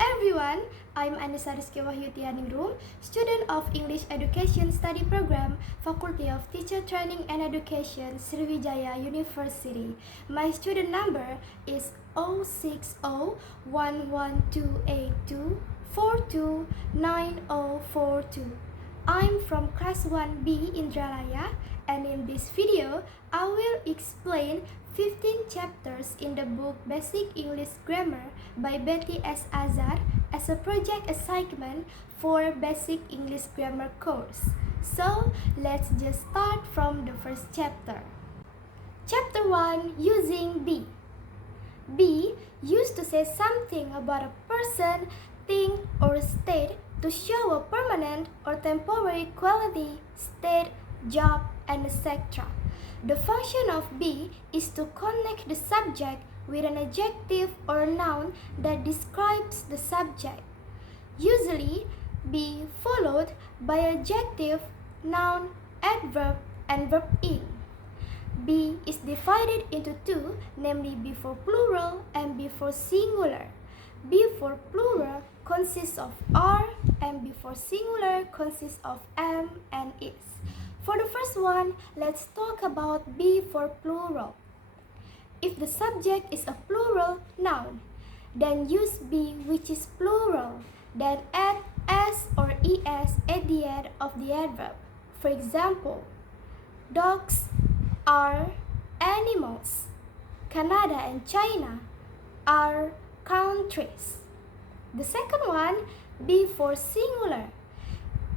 everyone, I'm Anissa Rizky Wahyutianingrum, student of English Education Study Program, Faculty of Teacher Training and Education, Sriwijaya University. My student number is 060112824290042. I'm from class 1B Indralaya, and in this video, I will explain 15 chapters in the book Basic English Grammar by Betty S. Azar as a project assignment for Basic English Grammar course. So, let's just start from the first chapter. Chapter 1, Using be. Be used to say something about a person, thing, or state to show a permanent or temporary quality, state, job, and etc. The function of be is to connect the subject with an adjective or noun that describes the subject. Usually, be followed by adjective, noun, adverb, and verb in. Be is divided into two, namely be for plural and be for singular. Be for plural consists of are, and be for singular consists of am and is. For the first one, let's talk about be for plural. If the subject is a plural noun, then use be which is plural, then add s or es at the end of the adverb. For example, dogs are animals. Canada and China are countries. The second one, be for singular.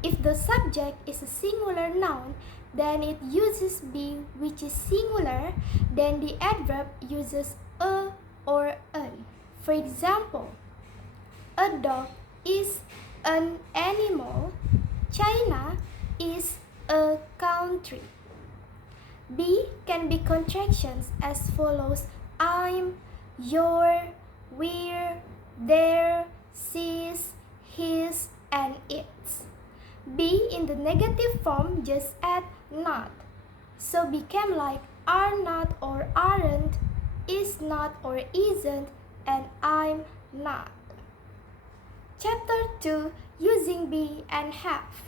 If the subject is a singular noun, then it uses be which is singular, then the adverb uses a or an. For example, a dog is an animal. China is a country. Be can be contractions as follows: I'm, your, we're, their, she's, his, and its. Be in the negative form just add not. So became like are not or aren't, is not or isn't, and I'm not. Chapter 2, Using be and have.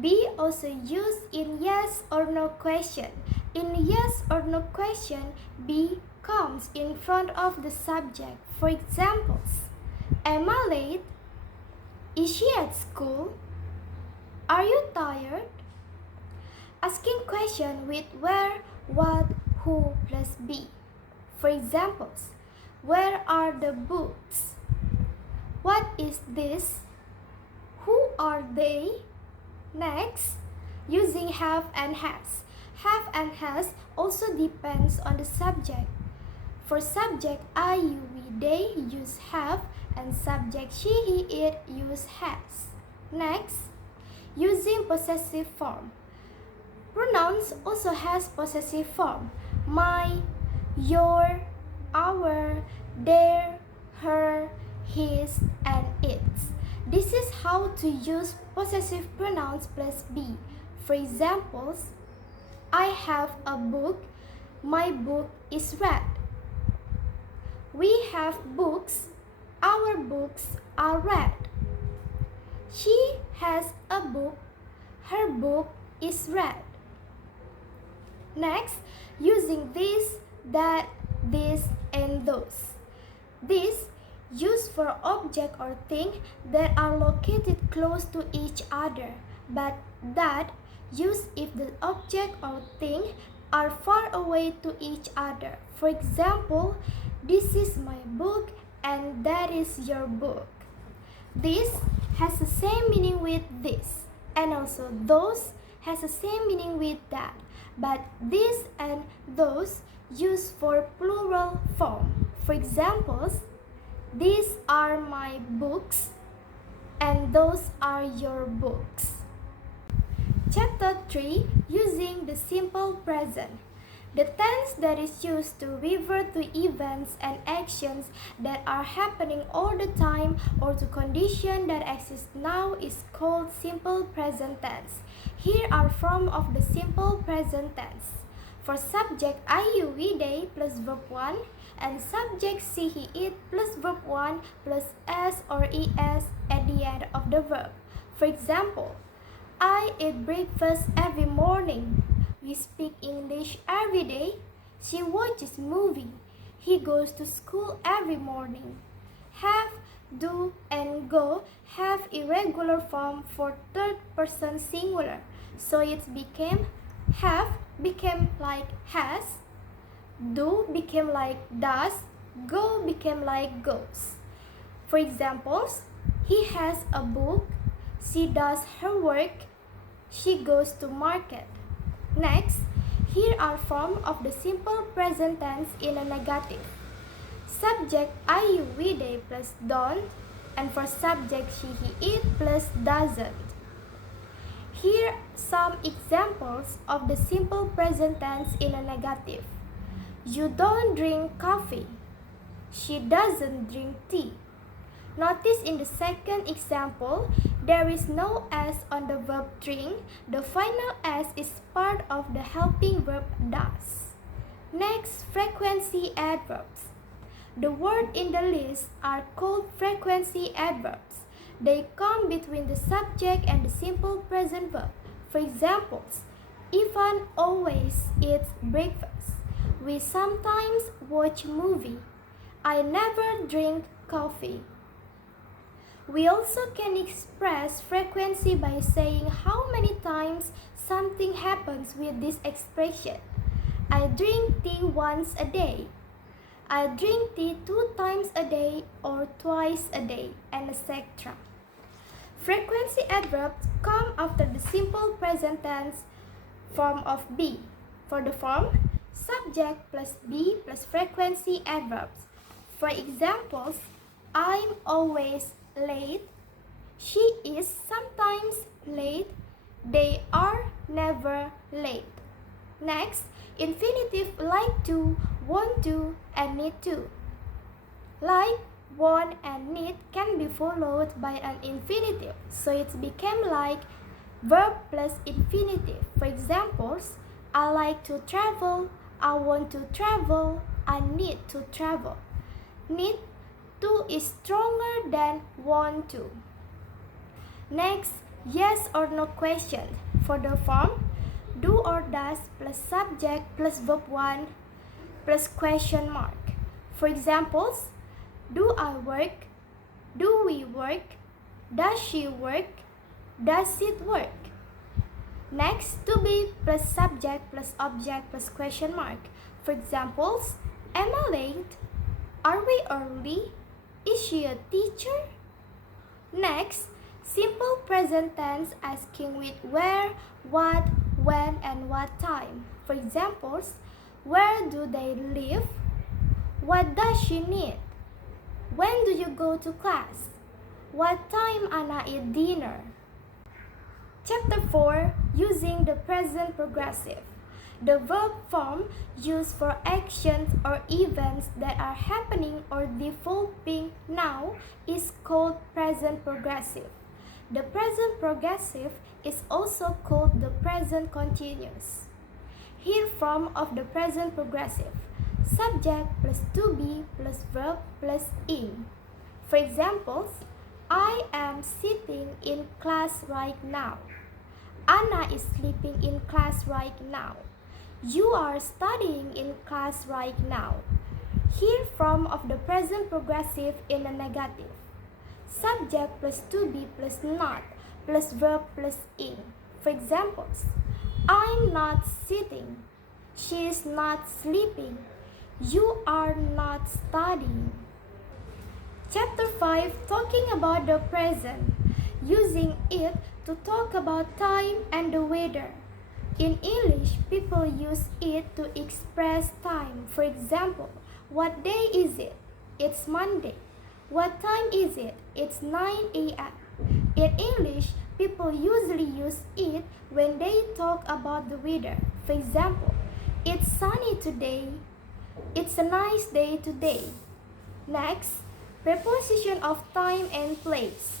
Be also used in yes or no question. In yes or no question, be comes in front of the subject. For examples, am I late? Is she at school? Are you tired? Asking question with where, what, who plus be. For examples, where are the books? What is this? Who are they? Next, using have and has. Have and has also depends on the subject. For subject I, you, we, they use have, and subject she, he, it use has. Next, using possessive form. Pronouns also has possessive form. My, your, our, their, her, his, and its. This is how to use possessive pronouns plus be. For examples, I have a book. My book is read. We have books. Our books are read. She has a book. Her book is read. Next, using this, that, this, and those. This used for object or thing that are located close to each other, but that used if the object or thing are far away to each other. For example, this is my book and that is your book. This has the same meaning with this, and also those has the same meaning with that, but this and those used for plural form. For examples, these are my books and those are your books. Chapter 3, Using the simple present. The tense that is used to refer to events and actions that are happening all the time or to conditions that exist now is called simple present tense. Here are forms of the simple present tense. For subject I, you, we, they plus verb 1 and subject she, he, it plus verb 1 plus s or es at the end of the verb. For example, I eat breakfast every morning. We speak English every day. She watches movie. He goes to school every morning. Have, do, and go have irregular form for third person singular. So it became have became like has, do became like does, go became like goes. For examples, he has a book, she does her work, she goes to market. Next, here are forms of the simple present tense in a negative. Subject I, you, we, they plus don't, and for subject she, he, it plus doesn't. Here some examples of the simple present tense in a negative. You don't drink coffee. She doesn't drink tea. Notice in the second example, there is no s on the verb drink. The final s is part of the helping verb does. Next, frequency adverbs. The words in the list are called frequency adverbs. They come between the subject and the simple present verb. For examples, Ivan always eats breakfast. We sometimes watch movie. I never drink coffee. We also can express frequency by saying how many times something happens with this expression. I drink tea once a day. I drink tea 2 times a day or twice a day, and etc. Frequency adverbs come after the simple present tense form of be. For the form, subject plus be plus frequency adverbs. For examples, I'm always late. She is sometimes late. They are never late. Next, infinitive like to, want to, and need to. Like, want, and need can be followed by an infinitive, so it became like verb plus infinitive. For examples, I like to travel, I want to travel, I need to travel. Need to is stronger than want to. Next, yes or no question. For the form, do or does plus subject plus verb 1 plus question mark. For examples, do I work? Do we work? Does she work? Does it work? Next, to be plus subject plus object plus question mark. For examples, am I late? Are we early? Is she a teacher? Next, simple present tense asking with where, what, when, and what time. For examples, where do they live? What does she need? When do you go to class? What time Anna eat dinner? Chapter 4, using the present progressive. The verb form used for actions or events that are happening or developing now is called present progressive. The present progressive is also called the present continuous. Here form of the present progressive. Subject plus to be plus verb plus in. For examples, I am sitting in class right now. Anna is sleeping in class right now. You are studying in class right now. Here form of the present progressive in a negative. Subject plus to be plus not plus verb plus in. For examples, I'm not sitting. She is not sleeping. You are not studying. Chapter 5, talking about the present, using it to talk about time and the weather. In English, people use it to express time. For example, what day is it? It's Monday. What time is it? It's 9 a.m. In English, people usually use it when they talk about the weather. For example, it's sunny today. It's a nice day today. Next, preposition of time and place.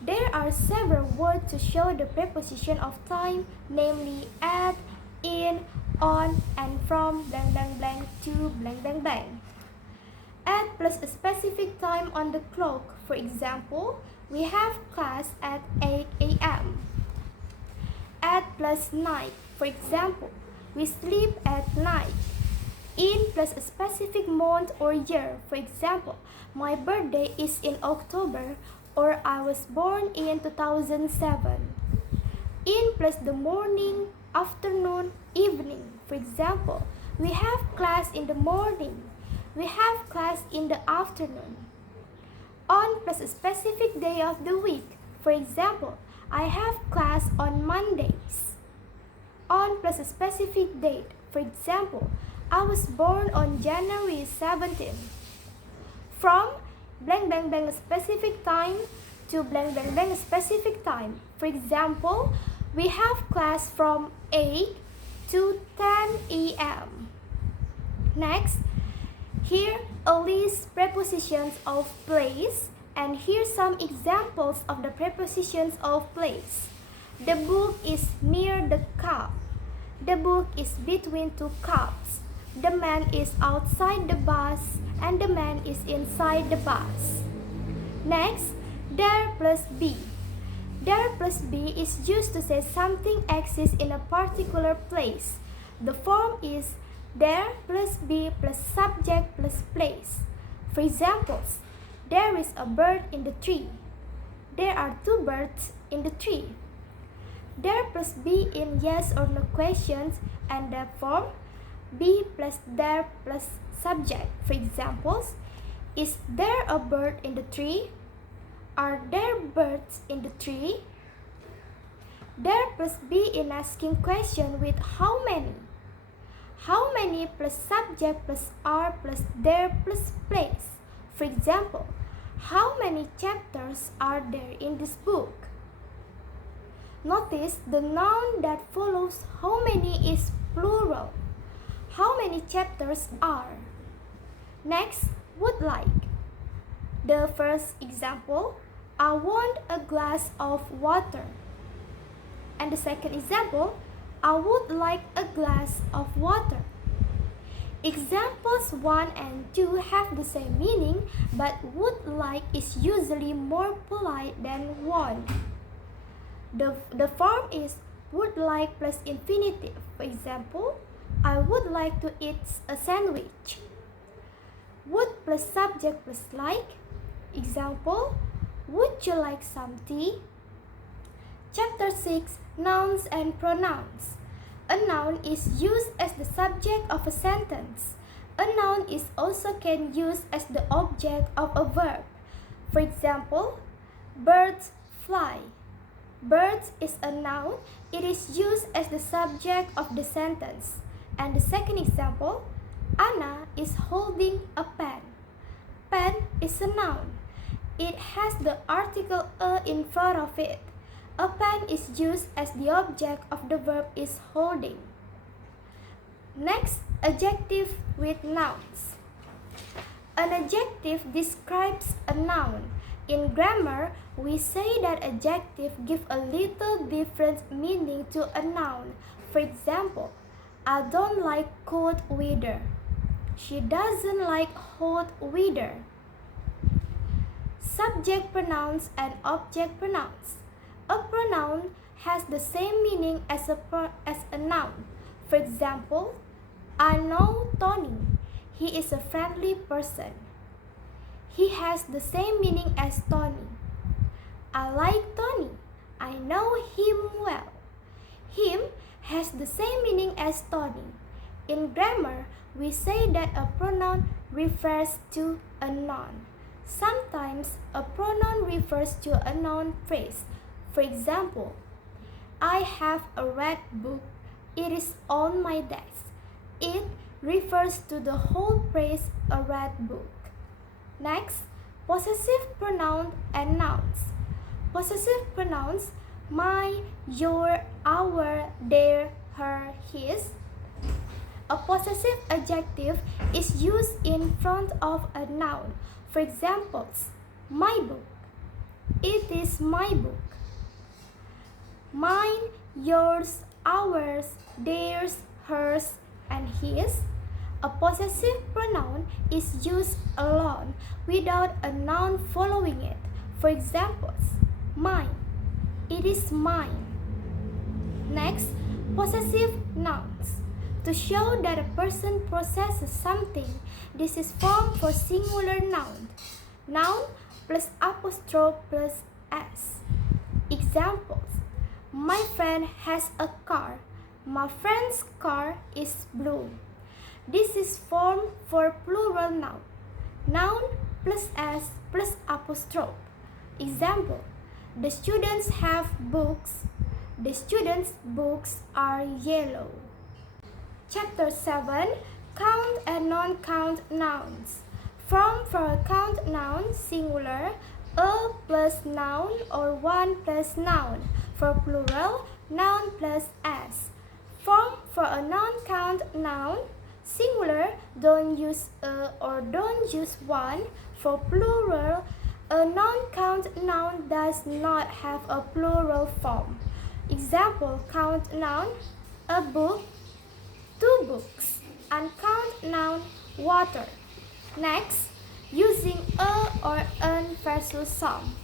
There are several words to show the preposition of time, namely at, in, on, and from blank blank blank to blank blank blank. Add plus a specific time on the clock. For example, we have class at 8 a.m. Add plus night. For example, we sleep at night. In plus a specific month or year. For example, my birthday is in October, or I was born in 2007. In plus the morning, afternoon, evening. For example, we have class in the morning. We have class in the afternoon. On plus a specific day of the week. For example, I have class on Mondays. On plus a specific date. For example, I was born on January 17. From blank blank blank specific time to blank blank blank specific time. For example, we have class from 8 to 10 a.m. Next, here a list prepositions of place, and here some examples of the prepositions of place. The book is near the cup. The book is between two cups. The man is outside the bus and the man is inside the bus. Next, there plus be. There plus be is used to say something exists in a particular place. The form is there plus be plus subject plus place. For examples, there is a bird in the tree. There are two birds in the tree. There plus be in yes or no questions, and the form be plus there plus subject. For examples, is there a bird in the tree? Are there birds in the tree? There plus be in asking question with how many. How many plus subject plus are plus there plus place. For example, how many chapters are there in this book? Notice the noun that follows how many is plural. How many chapters are? Next, would like. The first example, I want a glass of water. And the second example, I would like a glass of water. Examples 1 and 2 have the same meaning, but would like is usually more polite than want. The form is would like plus infinitive. For example, I would like to eat a sandwich. Would plus subject plus like. Example, would you like some tea? Chapter 6, Nouns and Pronouns. A noun is used as the subject of a sentence. A noun is also can use as the object of a verb. For example, birds fly. Birds is a noun. It is used as the subject of the sentence. And the second example, Anna is holding a pen. Pen is a noun. It has the article a in front of it. A pen is used as the object of the verb is holding. Next, adjective with nouns. An adjective describes a noun. In grammar, we say that adjective give a little different meaning to a noun. For example, I don't like cold weather. She doesn't like hot weather. Subject pronouns and object pronouns. A pronoun has the same meaning as a noun. For example, I know Tony. He is a friendly person. He has the same meaning as Tony. I like Tony. I know him well. Him has the same meaning as Tony. In grammar, we say that a pronoun refers to a noun. Sometimes a pronoun refers to a noun phrase. For example, I have a red book. It is on my desk. It refers to the whole phrase a red book. Next, possessive pronoun and nouns. Possessive pronouns my, your, our, their, her, his. A possessive adjective is used in front of a noun. For examples, my book. It is my book. Mine, yours, ours, theirs, hers, and his A possessive pronoun is used alone without a noun following it. For example, mine. It is mine. Next, possessive nouns. To show that a person possesses something, this is formed for singular noun. Noun plus apostrophe plus s. Examples. My friend has a car. My friend's car is blue. This is formed for plural noun. Noun plus s plus apostrophe. Example. The students have books. The students' books are yellow. Chapter 7. Count and non-count nouns. Form for a count noun, singular, a plus noun or one plus noun. For plural, noun plus s. Form for a non-count noun, singular, don't use a or don't use one. For plural, a non-count noun does not have a plural form. Example, count noun, a book, 2 books. Uncount noun, water. Next, using a or an versus some.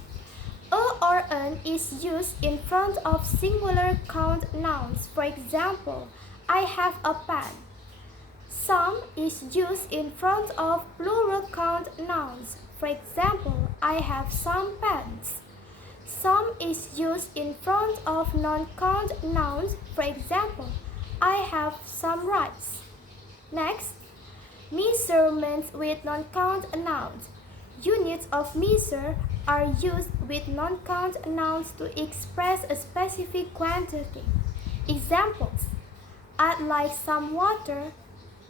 A or an is used in front of singular count nouns. For example, I have a pen. Some is used in front of plural count nouns. For example, I have some pens. Some is used in front of non-count nouns. For example, I have some rice. Next, measurements with non-count nouns. Units of measure are used with non-count nouns to express a specific quantity. Examples: I'd like some water.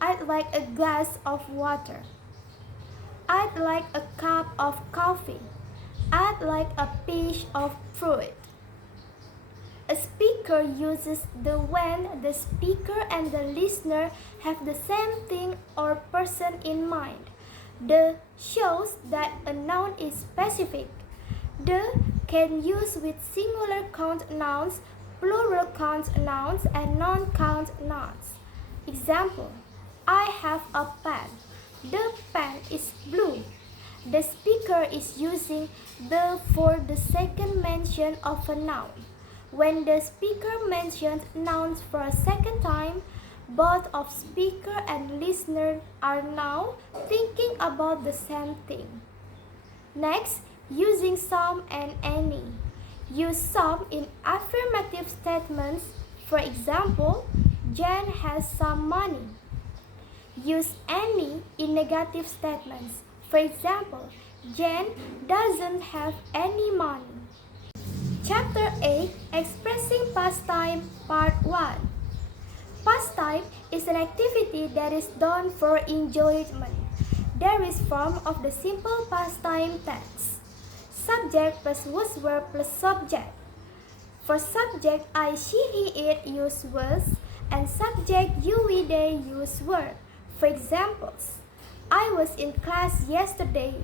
I'd like a glass of water. I'd like a cup of coffee. I'd like a piece of fruit. A speaker uses the when the speaker and the listener have the same thing or person in mind. The shows that a noun is specific. The can use with singular count nouns, plural count nouns, and non-count nouns. Example: I have a pen. The pen is blue. The speaker is using the for the second mention of a noun. When the speaker mentions nouns for a second time, both of speaker and listener are now thinking about the same thing. Next, using some and any. Use some in affirmative statements. For example, Jen has some money. Use any in negative statements. For example, Jen doesn't have any money. Chapter 8. Expressing pastime, Part 1. Pastime is an activity that is done for enjoyment. There is form of the simple pastime tense. Subject plus was verb plus subject. For subject I, she, he, it use was, and subject you, we, they use were. For examples: I was in class yesterday.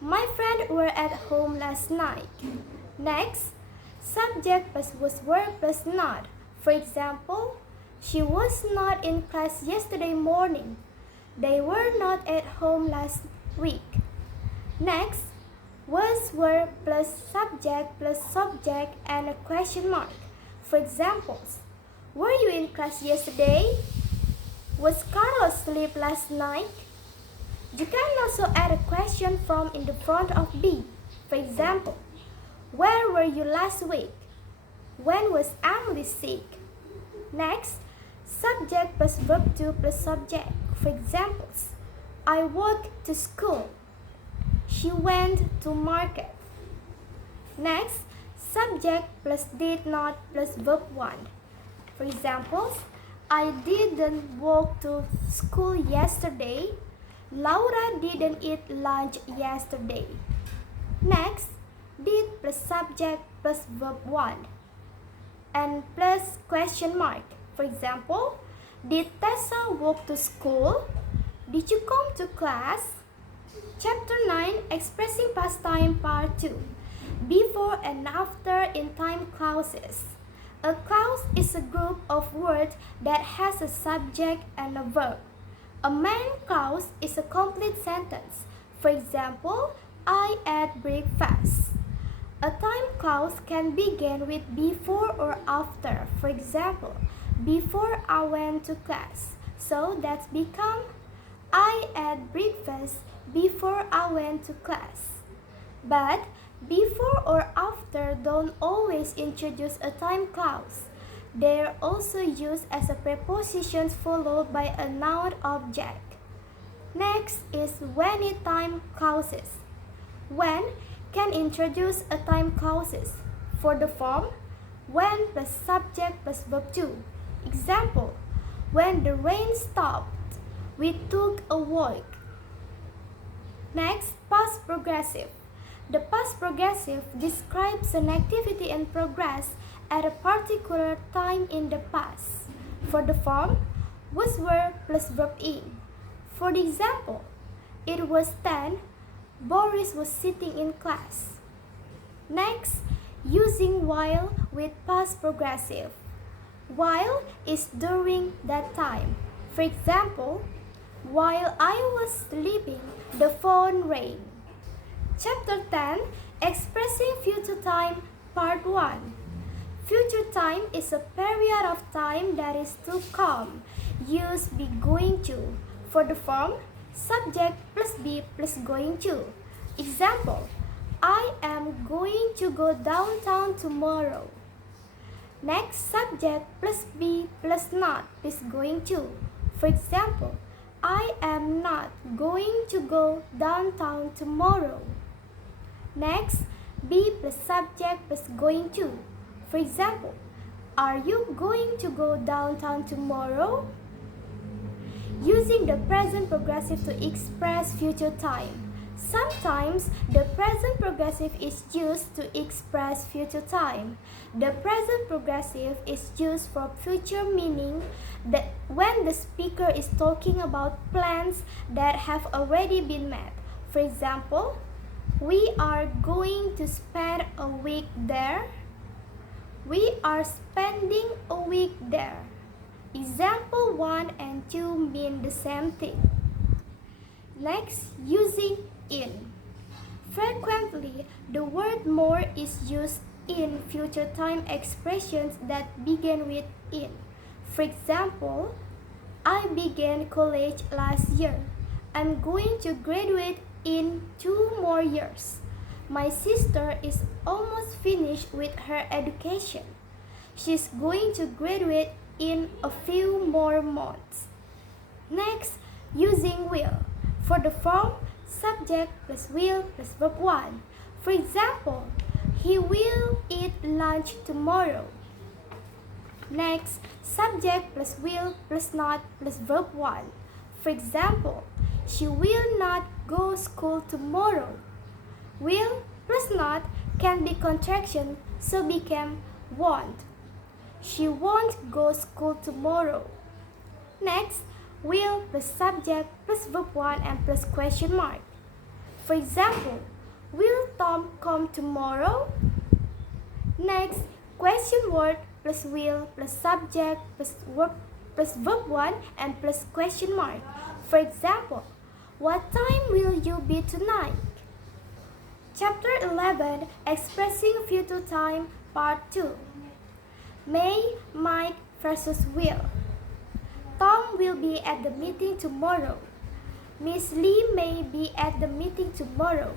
My friends were at home last night. Next, subject plus was verb plus not. For example, she was not in class yesterday morning. They were not at home last week. Next, was verb plus subject and a question mark. For examples, were you in class yesterday? Was Carlos asleep last night? You can also add a question form in the front of be. For example, where were you last week? When was Emily sick? Next, subject plus verb to plus subject. For examples, I walked to school. She went to market. Next, subject plus did not plus verb 1. For examples, I didn't walk to school yesterday. Laura didn't eat lunch yesterday. Next, did plus subject plus verb 1 and plus question mark. For example, did Tessa walk to school? Did you come to class? Chapter 9. Expressing pastime, Part 2. Before and after in time clauses. A clause is a group of words that has a subject and a verb. A main clause is a complete sentence. For example, I ate breakfast. A time clause can begin with before or after. For example, before I went to class. So that's become I ate breakfast before I went to class. But before or after don't always introduce a time clause. They're also used as a preposition followed by a noun object. Next is when-time clauses. When can introduce a time clauses for the form when plus subject plus verb to. Example, when the rain stopped, we took a walk. Next, past progressive. The past progressive describes an activity in progress at a particular time in the past. For the form, was were plus verb in. For the example, it was 10, Boris was sitting in class. Next, using while with past progressive. While is during that time. For example, while I was sleeping, the phone rang. Chapter 10, Expressing Future Time, Part 1. Future time is a period of time that is to come. Use be going to. For the form, subject plus be plus going to. Example, I am going to go downtown tomorrow. Next, subject plus be plus not plus going to. For example, I am not going to go downtown tomorrow. Next, be plus subject plus going to. For example, are you going to go downtown tomorrow? Using the present progressive to express future time. Sometimes the present progressive is used to express future time. The present progressive is used for future, meaning that when the speaker is talking about plans that have already been met. For example, we are going to spend a week there. We are spending a week there. Example 1 and 2 mean the same thing. Next, using in. Frequently, the word more is used in future time expressions that begin with in. For example, I began college last year. I'm going to graduate in 2 more years. My sister is almost finished with her education. She's going to graduate in a few more months. Next, using will. For the form, subject plus will plus verb 1. For example, he will eat lunch tomorrow. Next, subject plus will plus not plus verb 1. For example, she will not go school tomorrow. Will plus not can be contraction, so became won't. She won't go school tomorrow. Next, will plus subject plus verb 1 and plus question mark. For example, will Tom come tomorrow? Next, question word plus will plus subject plus verb 1 and plus question mark. For example, what time will you be tonight? Chapter 11, Expressing Future Time, Part 2. May, might versus will. Tom will be at the meeting tomorrow. Miss Lee may be at the meeting tomorrow.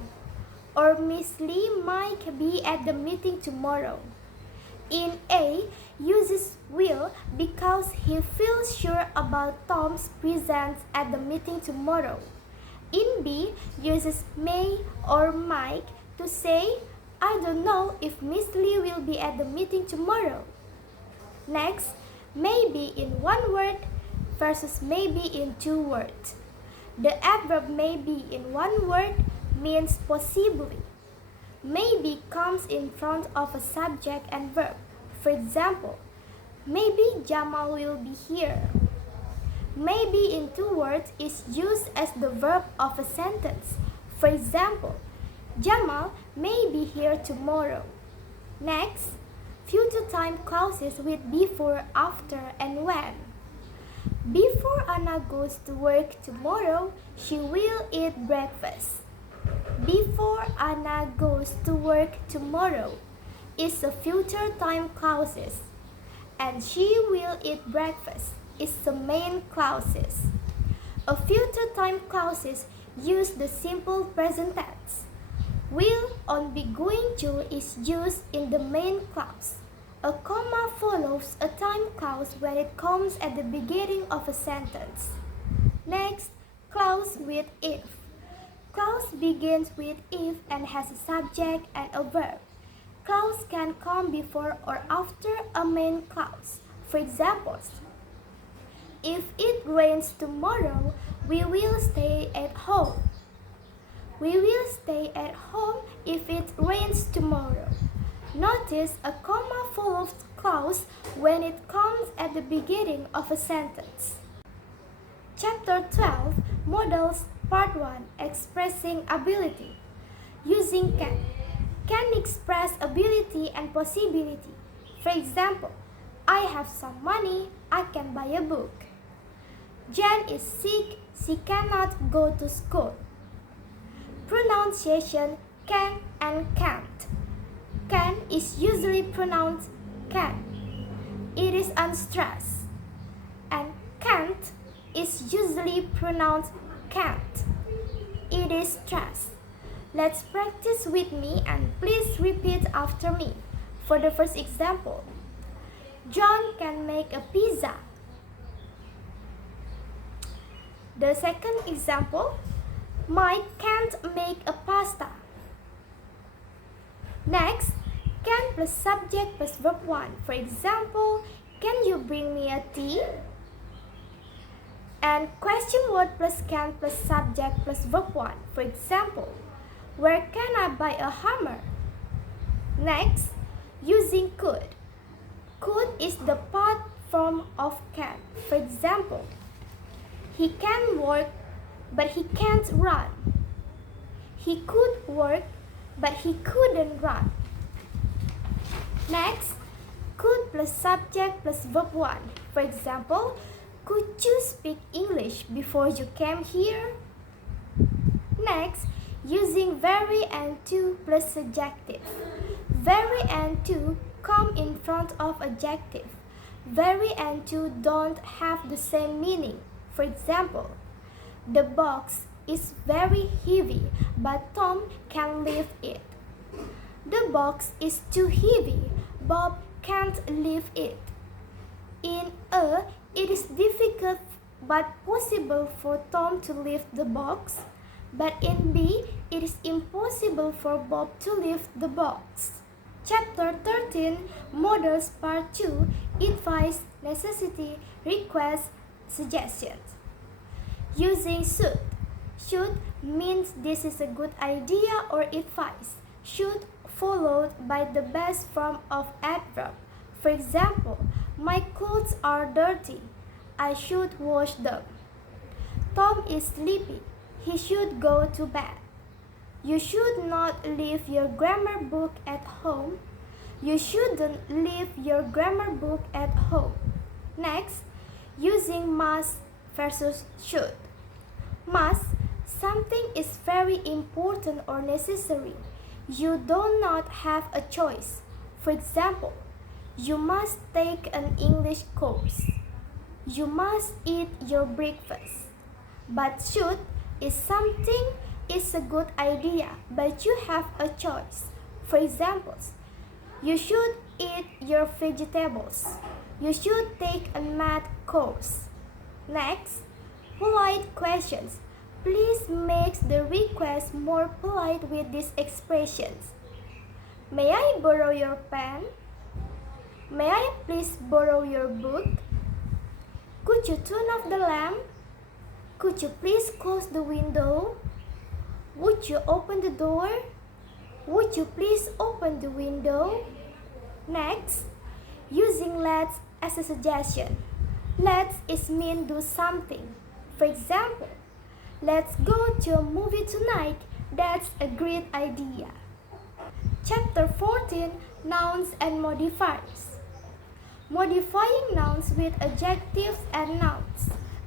Or Miss Lee might be at the meeting tomorrow. In A, uses will because he feels sure about Tom's presence at the meeting tomorrow. In B, uses may or might to say, I don't know if Miss Lee will be at the meeting tomorrow. Next, maybe in 1 word versus maybe in 2 words. The adverb maybe in 1 word means possibly. Maybe comes in front of a subject and verb. For example, maybe Jamal will be here. Maybe in 2 words is used as the verb of a sentence. For example, Jamal may be here tomorrow. Next, future time clauses with before, after, and when. Before Anna goes to work tomorrow, she will eat breakfast. Before Anna goes to work tomorrow is a future time clauses, and she will eat breakfast is the main clauses. A future time clauses use the simple present tense. Will on be going to is used in the main clause. A comma follows a time clause when it comes at the beginning of a sentence. Next, clause with if. Clause begins with if and has a subject and a verb. Clause can come before or after a main clause. For examples, if it rains tomorrow, we will stay at home. We will stay at home if it rains tomorrow. Notice a comma follows clause when it comes at the beginning of a sentence. Chapter 12, Modals, Part 1, Expressing Ability. Using can. Can express ability and possibility. For example, I have some money, I can buy a book. Jen is sick, she cannot go to school. Pronunciation can and can't. Can is usually pronounced can. It is unstressed. And can't is usually pronounced can't. It is stressed. Let's practice with me and please repeat after me. For the first example, John can make a pizza. The second example, Mike can't make a pasta. Next, can plus subject plus verb 1. For example, can you bring me a tea? And question word plus can plus subject plus verb 1. For example, where can I buy a hammer? Next, using could. Could is the part form of can. For example, he can work, but he can't run. He could work, but he couldn't run. Next, could plus subject plus verb 1. For example, could you speak English before you came here? Next, using very and to plus adjective. Very and to come in front of adjective. Very and to don't have the same meaning. For example, the box is very heavy, but Tom can lift it. The box is too heavy, Bob can't lift it. In A, it is difficult but possible for Tom to lift the box, but in B, it is impossible for Bob to lift the box. Chapter 13, Models Part 2, Advice, Necessity, Request, Suggestions. Using should. Should means this is a good idea or advice. Should followed by the best form of adverb. For example, my clothes are dirty. I should wash them. Tom is sleepy. He should go to bed. You should not leave your grammar book at home. You shouldn't leave your grammar book at home. Next, using must versus should. Must, something is very important or necessary. You do not have a choice. For example, you must take an English course. You must eat your breakfast. But should is something is a good idea, but you have a choice. For example, you should eat your vegetables. You should take a math course. Next, polite questions. Please make the request more polite with these expressions. May I borrow your pen? May I please borrow your book? Could you turn off the lamp? Could you please close the window? Would you open the door? Would you please open the window? Next, using let's as a suggestion. Let's is mean do something. For example, let's go to a movie tonight. That's a great idea. Chapter 14, Nouns and Modifiers. Modifying nouns with adjectives and nouns.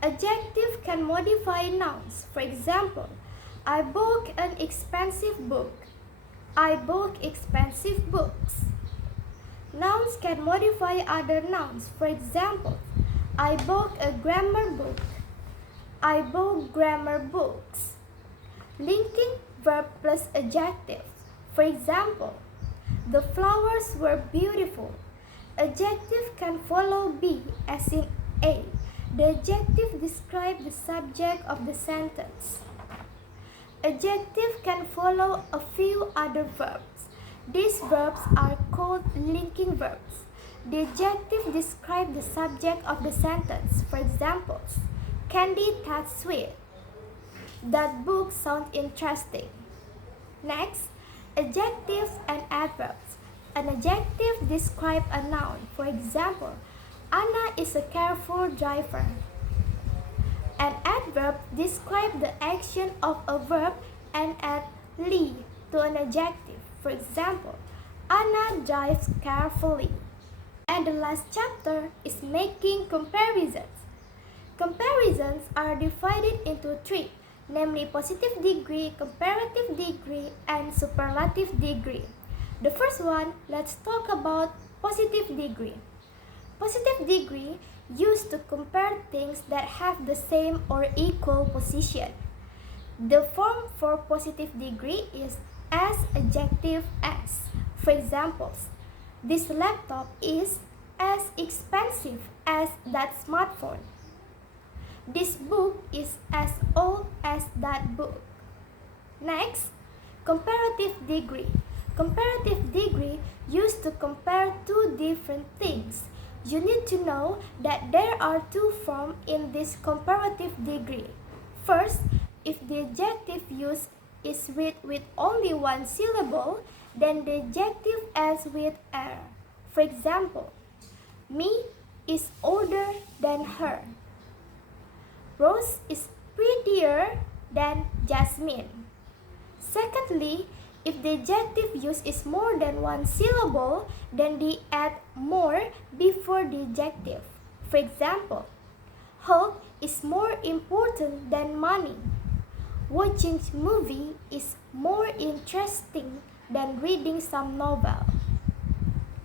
Adjective can modify nouns. For example, I bought an expensive book. I bought expensive books. Nouns can modify other nouns. For example, I bought a grammar book. I bought grammar books. Linking verb plus adjective. For example, the flowers were beautiful. Adjective can follow be, as in A. The adjective describes the subject of the sentence. Adjective can follow a few other verbs. These verbs are called linking verbs. The adjective describes the subject of the sentence. For example, candy tastes sweet. That book sounds interesting. Next, adjectives and adverbs. An adjective describes a noun. For example, Anna is a careful driver. An adverb describes the action of a verb and adds "ly" to an adjective. For example, Anna drives carefully. And the last chapter is making comparisons. Comparisons are divided into three, namely positive degree, comparative degree, and superlative degree. The first one, let's talk about positive degree. Positive degree used to compare things that have the same or equal position. The form for positive degree is as adjective as. For example, this laptop is as expensive as that smartphone. This book is as old as that book. Next, comparative degree. Comparative degree used to compare two different things. You need to know that there are two forms in this comparative degree. First, if the adjective used is with only one syllable, then the adjective ends with er. For example, me is older than her. Rose is prettier than Jasmine. Secondly, if the adjective used is more than one syllable, then they add more before the adjective. For example, health is more important than money. Watching movie is more interesting than reading some novel.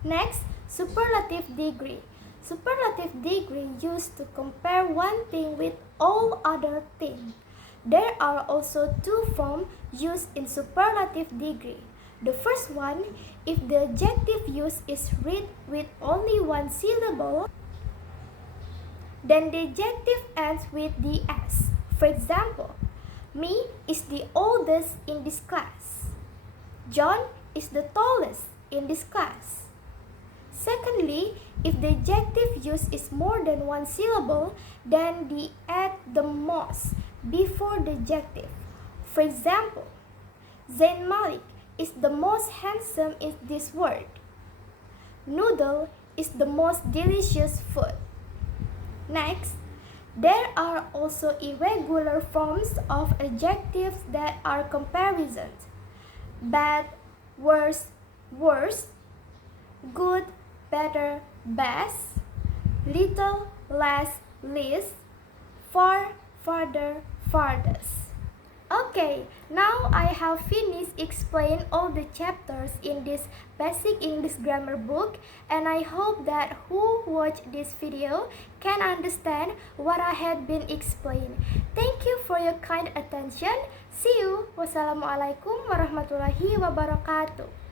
Next, superlative degree. Superlative degree used to compare one thing with all other things. There are also two forms used in superlative degree. The first one, if the adjective used is read with only one syllable, then the adjective ends with the s. For example, me is the oldest in this class. John is the tallest in this class. Secondly, if the adjective used is more than one syllable, then they add the most before the adjective. For example, Zayn Malik is the most handsome in this world. Noodle is the most delicious food. Next, there are also irregular forms of adjectives that are comparisons. Bad, worse, worst. Good, better, best. Little, less, least. Far, farther, farthest. Okay, now I have finished explaining all the chapters in this basic English grammar book, and I hope that who watched this video can understand what I had been explaining. Thank you for your kind attention. See you. Wassalamualaikum warahmatullahi wabarakatuh.